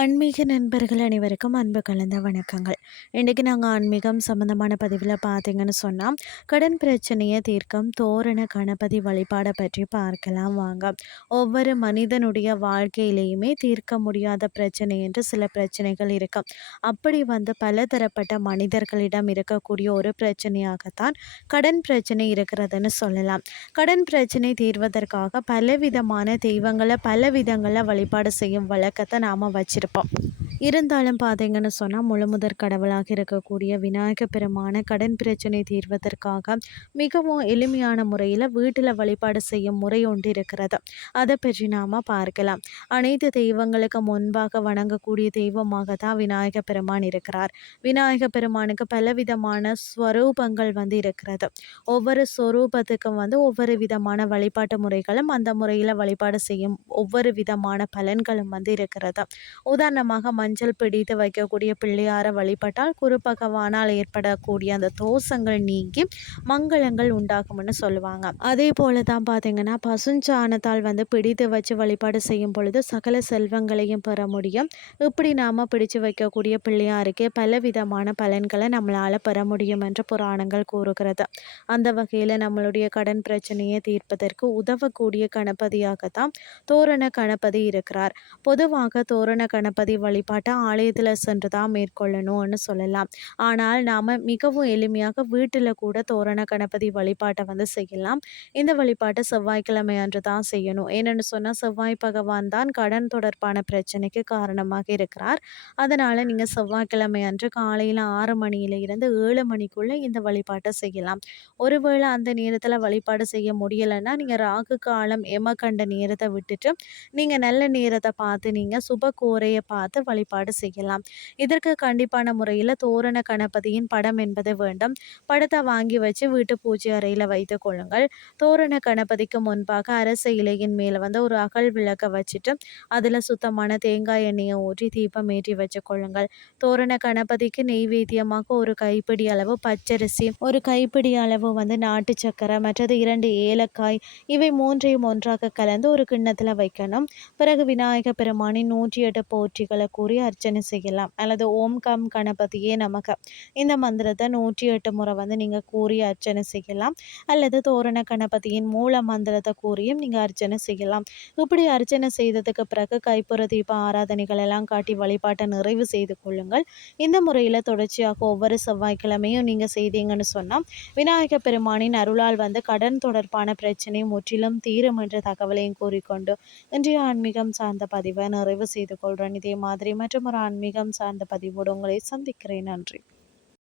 ஆன்மீக நண்பர்கள் அனைவருக்கும் அன்பு கலந்த வணக்கங்கள். இன்றைக்கி நாங்கள் ஆன்மீகம் சம்மந்தமான பதிவில் பார்த்தீங்கன்னு சொன்னால், கடன் பிரச்சனையை தீர்க்கும் தோரண கணபதி வழிபாடை பற்றி பார்க்கலாம் வாங்க. ஒவ்வொரு மனிதனுடைய வாழ்க்கையிலையுமே தீர்க்க முடியாத பிரச்சனை என்று சில பிரச்சனைகள் இருக்கும். அப்படி பலதரப்பட்ட மனிதர்களிடம் இருக்கக்கூடிய ஒரு பிரச்சனையாகத்தான் கடன் பிரச்சனை இருக்கிறதுன்னு சொல்லலாம். கடன் பிரச்சனை தீர்வதற்காக பலவிதமான தெய்வங்களை பல விதங்களில் வழிபாடு செய்யும் வழக்கத்தை நாம் வச்சிருப்போம். இருந்தாலும் பார்த்தீங்கன்னு சொன்னால், முழுமுதற் கடவுளாக இருக்கக்கூடிய விநாயக பெருமான கடன் பிரச்சனை தீர்வதற்காக மிகவும் எளிமையான முறையில் வீட்டில் வழிபாடு செய்யும் முறை ஒன்று இருக்கிறது. அதை பற்றி நாம் பார்க்கலாம். அனைத்து தெய்வங்களுக்கு முன்பாக வணங்கக்கூடிய தெய்வமாக தான் விநாயக பெருமான் இருக்கிறார். விநாயக பெருமானுக்கு பலவிதமான ஸ்வரூபங்கள் இருக்கிறது. ஒவ்வொரு ஸ்வரூபத்துக்கும் ஒவ்வொரு விதமான வழிபாட்டு முறைகளும், அந்த முறையில் வழிபாடு செய்யும் ஒவ்வொரு விதமான பலன்களும் இருக்கிறது. உதாரணமாக மஞ்சள் பிடித்து வைக்கக்கூடிய பிள்ளையாரை வழிபட்டால் குரு பகவானால் ஏற்படக்கூடிய அந்த தோஷங்கள் நீங்கி மங்களங்கள் உண்டாகும்னு சொல்லுவாங்க. அதே போல தான் பார்த்தீங்கன்னா, பசுஞ்சாணத்தால் பிடித்து வச்சு வழிபாடு செய்யும் பொழுது சகல செல்வங்களையும் பெற முடியும். இப்படி நாம் பிடிச்சு வைக்கக்கூடிய பிள்ளையாருக்கே பலவிதமான பலன்களை நம்மளால் பெற முடியும் என்று புராணங்கள் கூறுகிறது. அந்த வகையில் நம்மளுடைய கடன் பிரச்சனையை தீர்ப்பதற்கு உதவக்கூடிய கணபதியாகத்தான் தோரண கணபதி இருக்கிறார். பொதுவாக தோரண கணபதி வழிபாட்டை ஆலயத்தில் சென்று தான் மேற்கொள்ளணும்னு சொல்லலாம். ஆனால் நாம் மிகவும் எளிமையாக வீட்டில் கூட தோரண கணபதி வழிபாட்டை செய்யலாம். இந்த வழிபாட்டை செவ்வாய்க்கிழமை அன்று தான் செய்யணும். ஏன்னு சொன்னால், செவ்வாய் பகவான் தான் கடன் தொடர்பான பிரச்சனைக்கு காரணமாக இருக்கிறார். அதனால் நீங்கள் செவ்வாய்க்கிழமை அன்று காலையில் 6 மணியிலிருந்து 7 மணிக்குள்ளே இந்த வழிபாட்டை செய்யலாம். ஒருவேளை அந்த நேரத்தில் வழிபாடு செய்ய முடியலைன்னா, நீங்கள் ராகு காலம் எமகண்ட நேரத்தை விட்டுட்டு நீங்கள் நல்ல நேரத்தை பார்த்து நீங்கள் சுபகோரையை பார்த்து வழிபாடு செய்யலாம். இதற்கு கண்டிப்பான முறையில் தோரண கணபதியின் படம் என்பது வேண்டும். படத்தை வாங்கி வச்சு வீட்டு பூஜை அறையில் வைத்து கொள்ளுங்கள். தோரண கணபதிக்கு முன்பாக அரச இலையின் மேலே ஒரு அகல் விளக்க வச்சுட்டு அதில் சுத்தமான தேங்காய் எண்ணெயை ஊற்றி தீபம் ஏற்றி வச்சு கொள்ளுங்கள். தோரண கணபதிக்கு நெய்வேத்தியமாக ஒரு கைப்பிடி அளவு பச்சரிசி, ஒரு கைப்பிடி அளவு நாட்டு சக்கரை, மற்றது 2 ஏலக்காய், இவை மூன்றையும் ஒன்றாக கலந்து ஒரு கிண்ணத்தில் வைக்கணும். பிறகு விநாயக பெருமானின் 108 போற்றிகளை கூறி அர்ச்சனை செய்யலாம். அல்லது ஓம் கம் கணபதியே நமக இந்த மந்திரத்தை 108 முறை நீங்கள் கூறி அர்ச்சனை செய்யலாம். அல்லது தோரண கணபதியின் மூல மந்திரத்தை கூறியும் நீங்கள் அர்ச்சனை செய்யலாம். இப்படி அர்ச்சனை செய்ததுக்கு பிறகு கைப்புற தீப ஆராதனைகள் எல்லாம் காட்டி வழிபாட்டை நிறைவு செய்து கொள்ளுங்கள். இந்த முறையில் தொடர்ச்சியாக ஒவ்வொரு செவ்வாய்க்கிழமையும் நீங்கள் செய்தீங்கன்னு சொன்னால், விநாயக பெருமானின் அருளால் கடன் தொடர்பான பிரச்சனை முற்றிலும் தீரும் என்ற தகவலையும் கூறிக்கொண்டு இன்றைய ஆன்மீகம் சார்ந்த பதிவை நிறைவு செய்து கொள்கிறேன். இதே மாதிரி மற்றும் ஒரு ஆன்மீகம் சார்ந்த பதிவோடு உங்களை சந்திக்கிறேன். நன்றி.